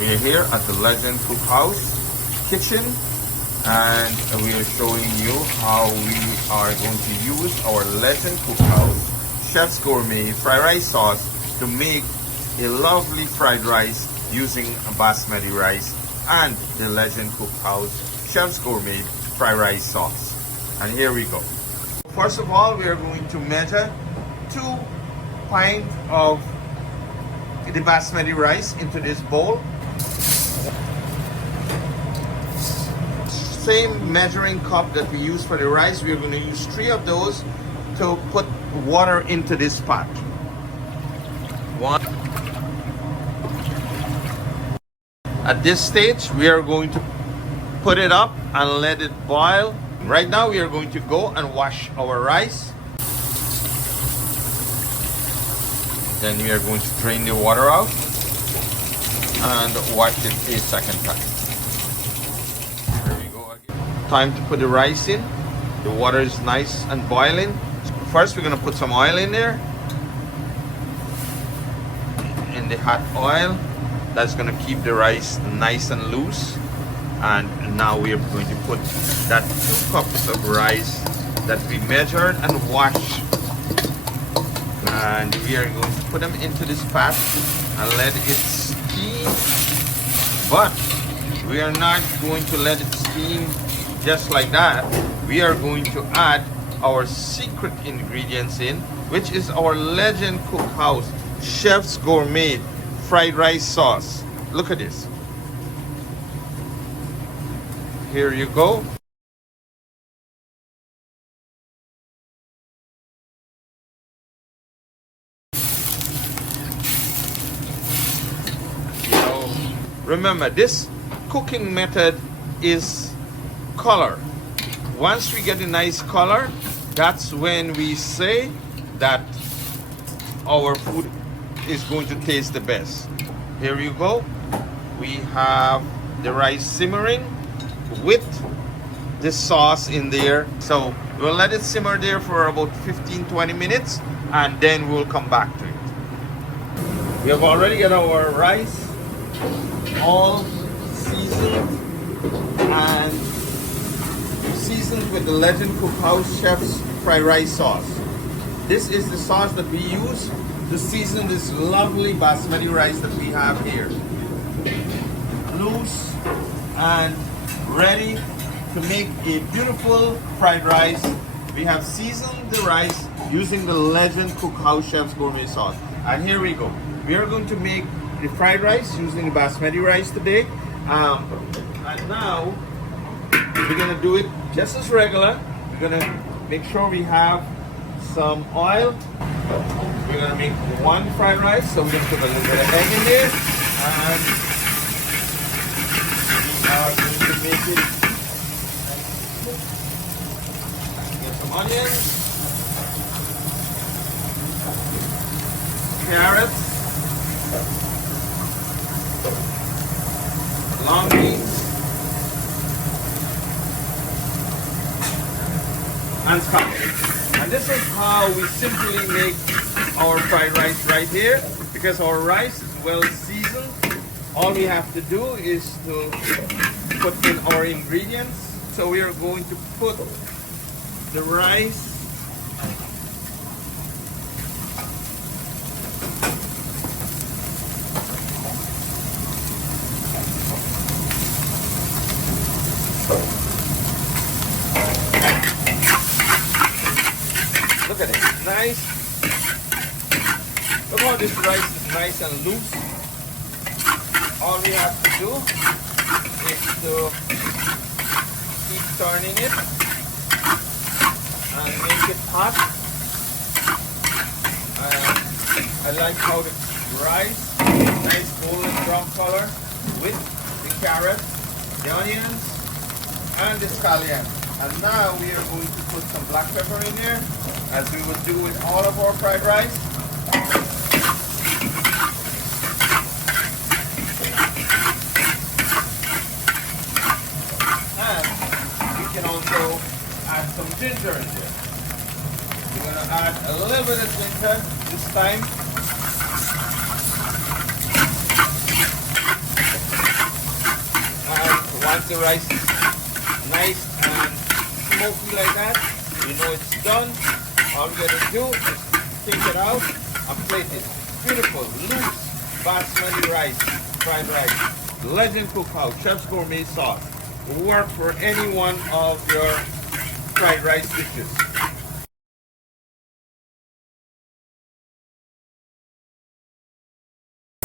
We're here at the Legend Cookhouse kitchen, and we are showing you how we are going to use our Legend Cookhouse Chef's Gourmet fried rice sauce to make a lovely fried rice using basmati rice and the Legend Cookhouse Chef's Gourmet fried rice sauce. And here we go. First of all, we are going to measure 2 pints of the basmati rice into this bowl. Same measuring cup that we use for the rice, we are going to use 3 of those to put water into this pot. 1. At this stage, we are going to put it up and let it boil. Right now, we are going to go and wash our rice. Then we are going to drain the water out and wash it a second time. There we go again. Time to put the rice in. The water is nice and boiling. First, we're going to put some oil in there. In the hot oil, that's going to keep the rice nice and loose. And now we are going to put that 2 cups of rice that we measured and washed. And we are going to put them into this pot and let it steam. But we are not going to let it steam just like that. We are going to add our secret ingredients in, which is our Legend Cookhouse Chef's Gourmet fried rice sauce. Look at this. Here you go. Remember, this cooking method is color. Once we get a nice color, that's when we say that our food is going to taste the best. Here you go. We have the rice simmering with the sauce in there. So we'll let it simmer there for about 15-20 minutes, and then we'll come back to it. We have already got our rice all seasoned and seasoned with the Legend Cookhouse Chef's fried rice sauce. This is the sauce that we use to season this lovely basmati rice that we have here. Loose and ready to make a beautiful fried rice. We have seasoned the rice using the Legend Cookhouse Chef's Gourmet sauce. And here we go. We are going to make the fried rice using basmati rice today. And now we're gonna do it just as regular. We're gonna make sure we have some oil. We're gonna make 1 fried rice, so we're gonna put a little bit of egg in there, and we are going to make it. Get some onions, carrots, long beans, and scallions. And this is how we simply make our fried rice right here, because our rice is well seasoned. All we have to do is to put in our ingredients. So we are going to put the rice Look at it, nice. Look how this rice is nice and loose. All we have to do is to keep turning it and make it hot. I like how the rice, nice golden brown color with the carrot, the onions, and the scallion. And now we are going to put some black pepper in there, as we would do with all of our fried rice. And we can also add some ginger in there. We're going to add a little bit of ginger this time. Once the rice is nice and smoky like that, you know it's done. All we gotta do is take it out and plate it. Beautiful, loose, basmati rice, fried rice. Legend Cookhouse, Chef's Gourmet sauce. Will work for any one of your fried rice dishes.